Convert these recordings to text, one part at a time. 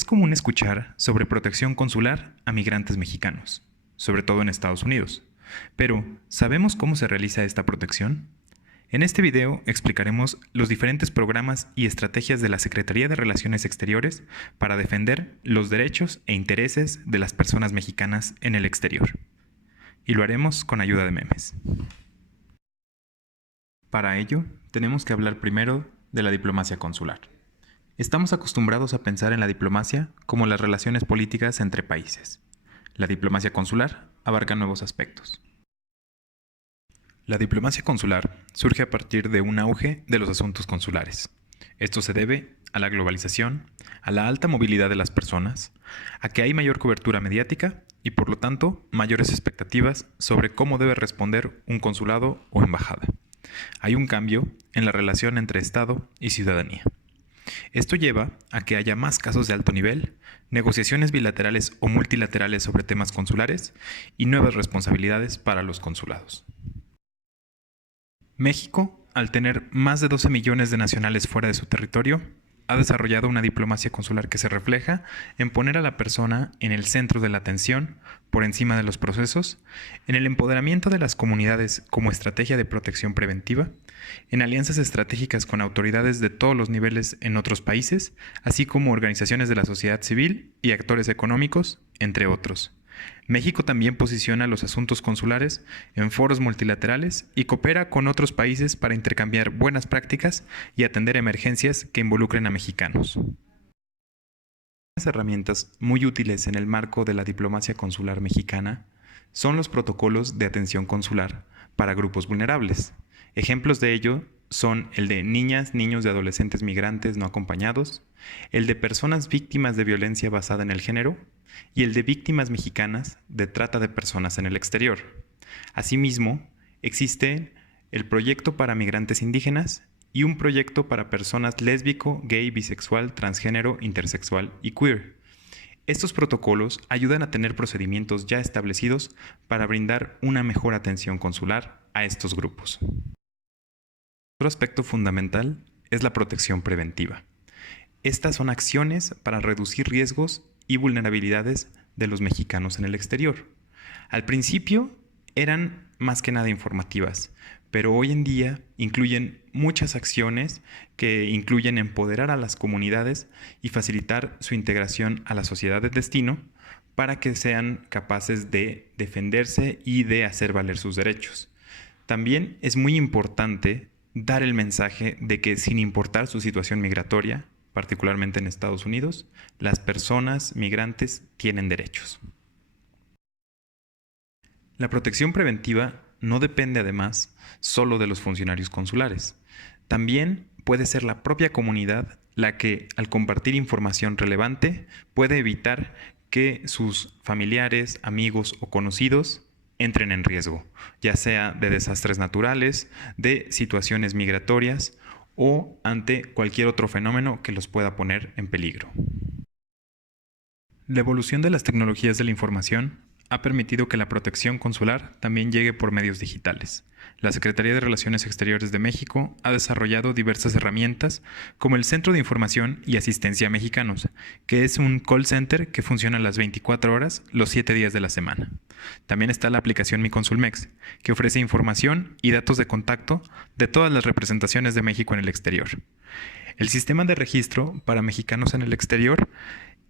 Es común escuchar sobre protección consular a migrantes mexicanos, sobre todo en Estados Unidos. Pero, ¿sabemos cómo se realiza esta protección? En este video explicaremos los diferentes programas y estrategias de la Secretaría de Relaciones Exteriores para defender los derechos e intereses de las personas mexicanas en el exterior. Y lo haremos con ayuda de memes. Para ello, tenemos que hablar primero de la diplomacia consular. Estamos acostumbrados a pensar en la diplomacia como las relaciones políticas entre países. La diplomacia consular abarca nuevos aspectos. La diplomacia consular surge a partir de un auge de los asuntos consulares. Esto se debe a la globalización, a la alta movilidad de las personas, a que hay mayor cobertura mediática y por lo tanto mayores expectativas sobre cómo debe responder un consulado o embajada. Hay un cambio en la relación entre Estado y ciudadanía. Esto lleva a que haya más casos de alto nivel, negociaciones bilaterales o multilaterales sobre temas consulares y nuevas responsabilidades para los consulados. México, al tener más de 12 millones de nacionales fuera de su territorio, ha desarrollado una diplomacia consular que se refleja en poner a la persona en el centro de la atención, por encima de los procesos, en el empoderamiento de las comunidades como estrategia de protección preventiva, en alianzas estratégicas con autoridades de todos los niveles en otros países, así como organizaciones de la sociedad civil y actores económicos, entre otros. México también posiciona los asuntos consulares en foros multilaterales y coopera con otros países para intercambiar buenas prácticas y atender emergencias que involucren a mexicanos. Las herramientas muy útiles en el marco de la diplomacia consular mexicana son los protocolos de atención consular para grupos vulnerables. Ejemplos de ello son el de niñas, niños y adolescentes migrantes no acompañados, el de personas víctimas de violencia basada en el género y el de víctimas mexicanas de trata de personas en el exterior. Asimismo, existe el proyecto para migrantes indígenas y un proyecto para personas lésbico, gay, bisexual, transgénero, intersexual y queer. Estos protocolos ayudan a tener procedimientos ya establecidos para brindar una mejor atención consular a estos grupos. Otro aspecto fundamental es la protección preventiva. Estas son acciones para reducir riesgos y vulnerabilidades de los mexicanos en el exterior. Al principio eran más que nada informativas, pero hoy en día incluyen muchas acciones que incluyen empoderar a las comunidades y facilitar su integración a la sociedad de destino para que sean capaces de defenderse y de hacer valer sus derechos. También es muy importante dar el mensaje de que sin importar su situación migratoria, particularmente en Estados Unidos, las personas migrantes tienen derechos. La protección preventiva no depende además solo de los funcionarios consulares. También puede ser la propia comunidad la que, al compartir información relevante, puede evitar que sus familiares, amigos o conocidos entren en riesgo, ya sea de desastres naturales, de situaciones migratorias o ante cualquier otro fenómeno que los pueda poner en peligro. La evolución de las tecnologías de la información ha permitido que la protección consular también llegue por medios digitales. La Secretaría de Relaciones Exteriores de México ha desarrollado diversas herramientas como el Centro de Información y Asistencia a Mexicanos, que es un call center que funciona las 24 horas, los 7 días de la semana. También está la aplicación Mi Consulmex, que ofrece información y datos de contacto de todas las representaciones de México en el exterior. El sistema de registro para mexicanos en el exterior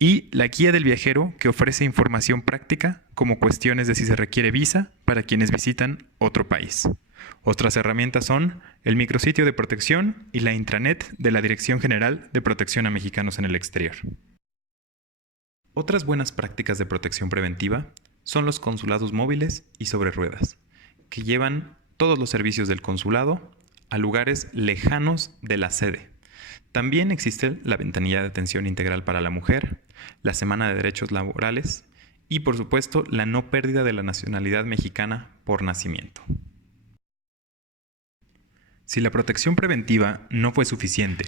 y la guía del viajero, que ofrece información práctica como cuestiones de si se requiere visa para quienes visitan otro país. Otras herramientas son el micrositio de protección y la intranet de la Dirección General de Protección a Mexicanos en el Exterior. Otras buenas prácticas de protección preventiva son los consulados móviles y sobre ruedas, que llevan todos los servicios del consulado a lugares lejanos de la sede. También existe la ventanilla de atención integral para la mujer, la Semana de Derechos Laborales y, por supuesto, la no pérdida de la nacionalidad mexicana por nacimiento. Si la protección preventiva no fue suficiente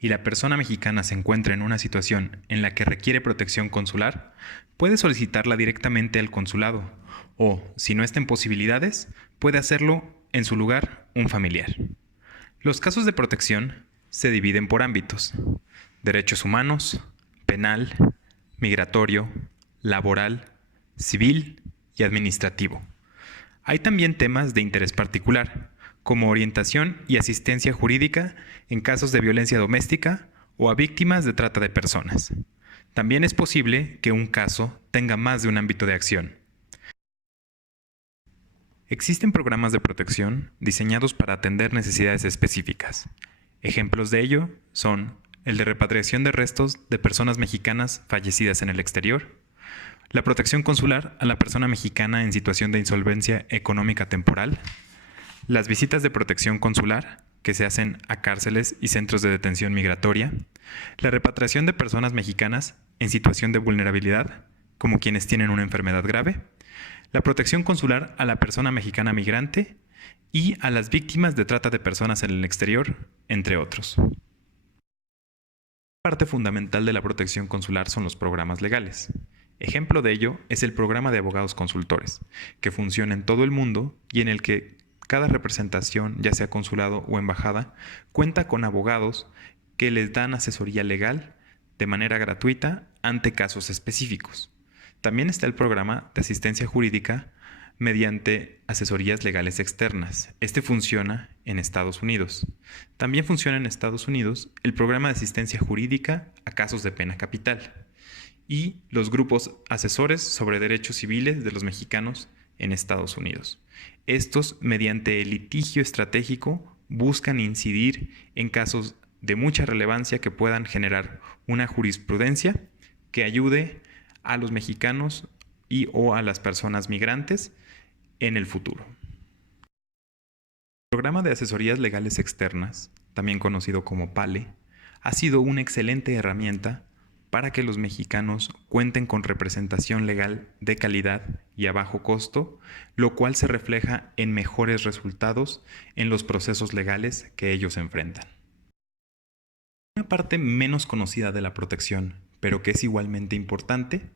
y la persona mexicana se encuentra en una situación en la que requiere protección consular, puede solicitarla directamente al consulado o, si no está en posibilidades, puede hacerlo en su lugar un familiar. Los casos de protección se dividen por ámbitos: derechos humanos, penal, migratorio, laboral, civil y administrativo. Hay también temas de interés particular, como orientación y asistencia jurídica en casos de violencia doméstica o a víctimas de trata de personas. También es posible que un caso tenga más de un ámbito de acción. Existen programas de protección diseñados para atender necesidades específicas. Ejemplos de ello son el de repatriación de restos de personas mexicanas fallecidas en el exterior, la protección consular a la persona mexicana en situación de insolvencia económica temporal, las visitas de protección consular que se hacen a cárceles y centros de detención migratoria, la repatriación de personas mexicanas en situación de vulnerabilidad, como quienes tienen una enfermedad grave, la protección consular a la persona mexicana migrante y a las víctimas de trata de personas en el exterior, entre otros. Parte fundamental de la protección consular son los programas legales. Ejemplo de ello es el programa de abogados consultores, que funciona en todo el mundo y en el que cada representación, ya sea consulado o embajada, cuenta con abogados que les dan asesoría legal de manera gratuita ante casos específicos. También está el programa de asistencia jurídica mediante asesorías legales externas. Este funciona en Estados Unidos. También funciona en Estados Unidos el programa de asistencia jurídica a casos de pena capital y los grupos asesores sobre derechos civiles de los mexicanos en Estados Unidos. Estos, mediante el litigio estratégico, buscan incidir en casos de mucha relevancia que puedan generar una jurisprudencia que ayude a los mexicanos y o a las personas migrantes en el futuro. El programa de asesorías legales externas, también conocido como PALE, ha sido una excelente herramienta para que los mexicanos cuenten con representación legal de calidad y a bajo costo, lo cual se refleja en mejores resultados en los procesos legales que ellos enfrentan. Una parte menos conocida de la protección, pero que es igualmente importante,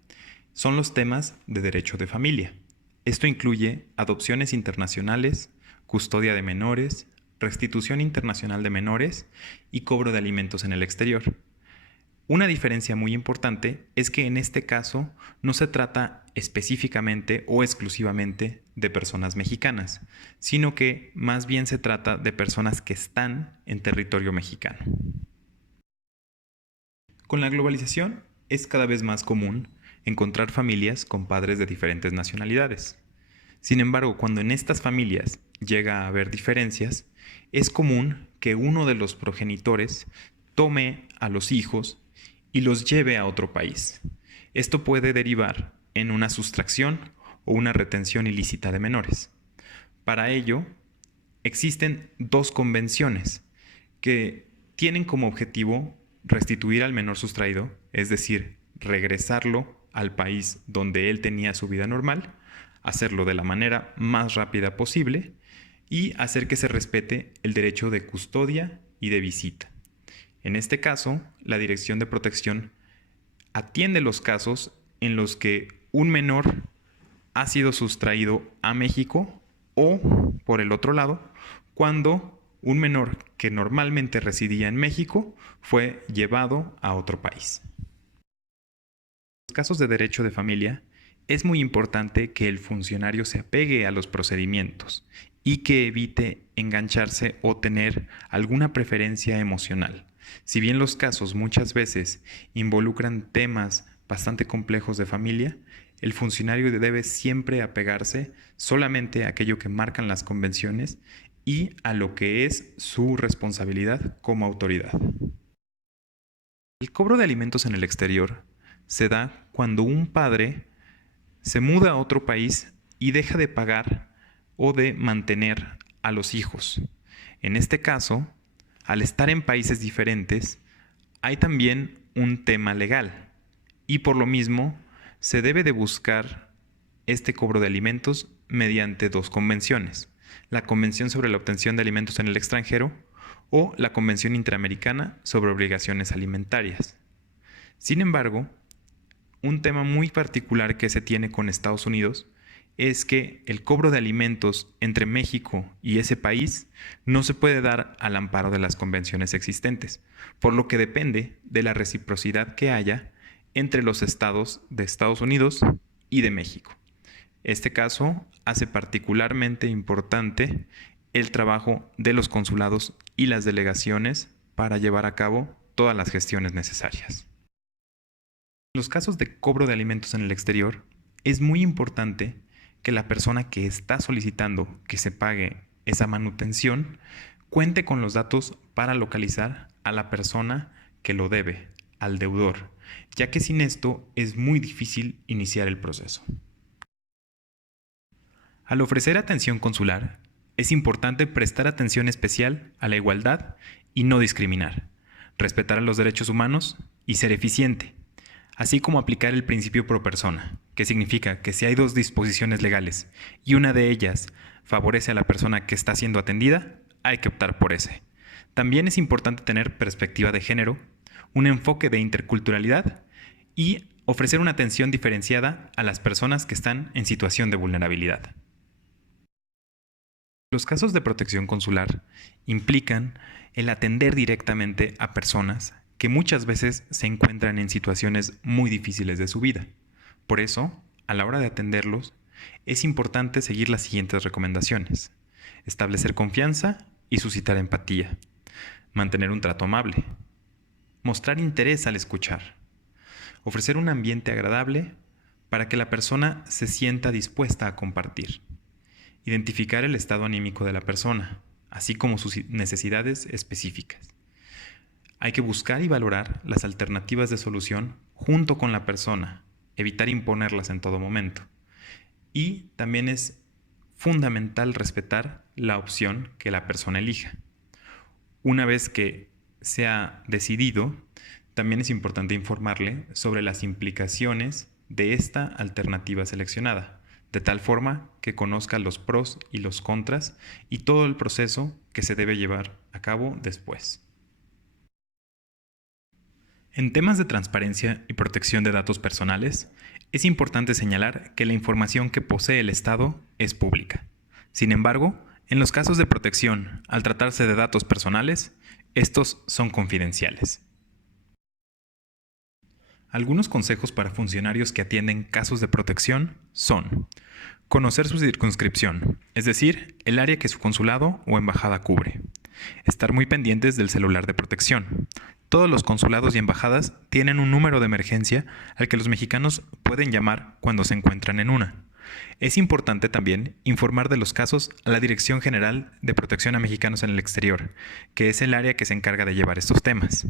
son los temas de derecho de familia. Esto incluye adopciones internacionales, custodia de menores, restitución internacional de menores y cobro de alimentos en el exterior. Una diferencia muy importante es que en este caso no se trata específicamente o exclusivamente de personas mexicanas, sino que más bien se trata de personas que están en territorio mexicano. Con la globalización es cada vez más común encontrar familias con padres de diferentes nacionalidades. Sin embargo, cuando en estas familias llega a haber diferencias, es común que uno de los progenitores tome a los hijos y los lleve a otro país. Esto puede derivar en una sustracción o una retención ilícita de menores. Para ello, existen dos convenciones que tienen como objetivo restituir al menor sustraído, es decir, regresarlo al país donde él tenía su vida normal, hacerlo de la manera más rápida posible y hacer que se respete el derecho de custodia y de visita. En este caso, la Dirección de Protección atiende los casos en los que un menor ha sido sustraído a México o, por el otro lado, cuando un menor que normalmente residía en México fue llevado a otro país. En los casos de derecho de familia, es muy importante que el funcionario se apegue a los procedimientos y que evite engancharse o tener alguna preferencia emocional. Si bien los casos muchas veces involucran temas bastante complejos de familia, el funcionario debe siempre apegarse solamente a aquello que marcan las convenciones y a lo que es su responsabilidad como autoridad. El cobro de alimentos en el exterior se da cuando un padre se muda a otro país y deja de pagar o de mantener a los hijos. En este caso, al estar en países diferentes, hay también un tema legal y por lo mismo se debe de buscar este cobro de alimentos mediante dos convenciones: la Convención sobre la Obtención de Alimentos en el Extranjero o la Convención Interamericana sobre Obligaciones Alimentarias. Sin embargo, un tema muy particular que se tiene con Estados Unidos es que el cobro de alimentos entre México y ese país no se puede dar al amparo de las convenciones existentes, por lo que depende de la reciprocidad que haya entre los estados de Estados Unidos y de México. Este caso hace particularmente importante el trabajo de los consulados y las delegaciones para llevar a cabo todas las gestiones necesarias. En los casos de cobro de alimentos en el exterior, es muy importante que la persona que está solicitando que se pague esa manutención cuente con los datos para localizar a la persona que lo debe, al deudor, ya que sin esto es muy difícil iniciar el proceso. Al ofrecer atención consular, es importante prestar atención especial a la igualdad y no discriminar, respetar a los derechos humanos y ser eficiente, así como aplicar el principio pro persona, que significa que si hay dos disposiciones legales y una de ellas favorece a la persona que está siendo atendida, hay que optar por ese. También es importante tener perspectiva de género, un enfoque de interculturalidad y ofrecer una atención diferenciada a las personas que están en situación de vulnerabilidad. Los casos de protección consular implican el atender directamente a personas que muchas veces se encuentran en situaciones muy difíciles de su vida. Por eso, a la hora de atenderlos, es importante seguir las siguientes recomendaciones: establecer confianza y suscitar empatía, mantener un trato amable, mostrar interés al escuchar, ofrecer un ambiente agradable para que la persona se sienta dispuesta a compartir, identificar el estado anímico de la persona, así como sus necesidades específicas. Hay que buscar y valorar las alternativas de solución junto con la persona, evitar imponerlas en todo momento. Y también es fundamental respetar la opción que la persona elija. Una vez que se ha decidido, también es importante informarle sobre las implicaciones de esta alternativa seleccionada, de tal forma que conozca los pros y los contras y todo el proceso que se debe llevar a cabo después. En temas de transparencia y protección de datos personales, es importante señalar que la información que posee el Estado es pública. Sin embargo, en los casos de protección, al tratarse de datos personales, estos son confidenciales. Algunos consejos para funcionarios que atienden casos de protección son: conocer su circunscripción, es decir, el área que su consulado o embajada cubre. Estar muy pendientes del celular de protección. Todos los consulados y embajadas tienen un número de emergencia al que los mexicanos pueden llamar cuando se encuentran en una. Es importante también informar de los casos a la Dirección General de Protección a Mexicanos en el Exterior, que es el área que se encarga de llevar estos temas.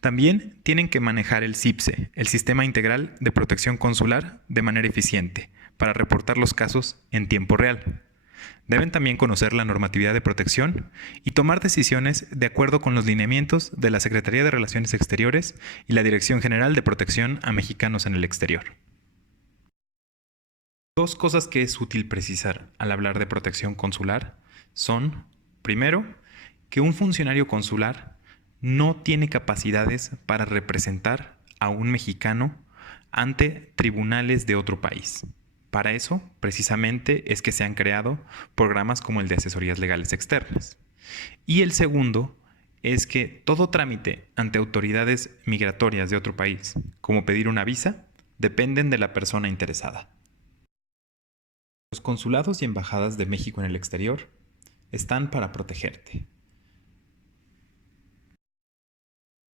También tienen que manejar el SIPSE, el Sistema Integral de Protección Consular, de manera eficiente, para reportar los casos en tiempo real. Deben también conocer la normatividad de protección y tomar decisiones de acuerdo con los lineamientos de la Secretaría de Relaciones Exteriores y la Dirección General de Protección a Mexicanos en el Exterior. Dos cosas que es útil precisar al hablar de protección consular son: primero, que un funcionario consular no tiene capacidades para representar a un mexicano ante tribunales de otro país. Para eso, precisamente, es que se han creado programas como el de asesorías legales externas. Y el segundo es que todo trámite ante autoridades migratorias de otro país, como pedir una visa, dependen de la persona interesada. Los consulados y embajadas de México en el exterior están para protegerte.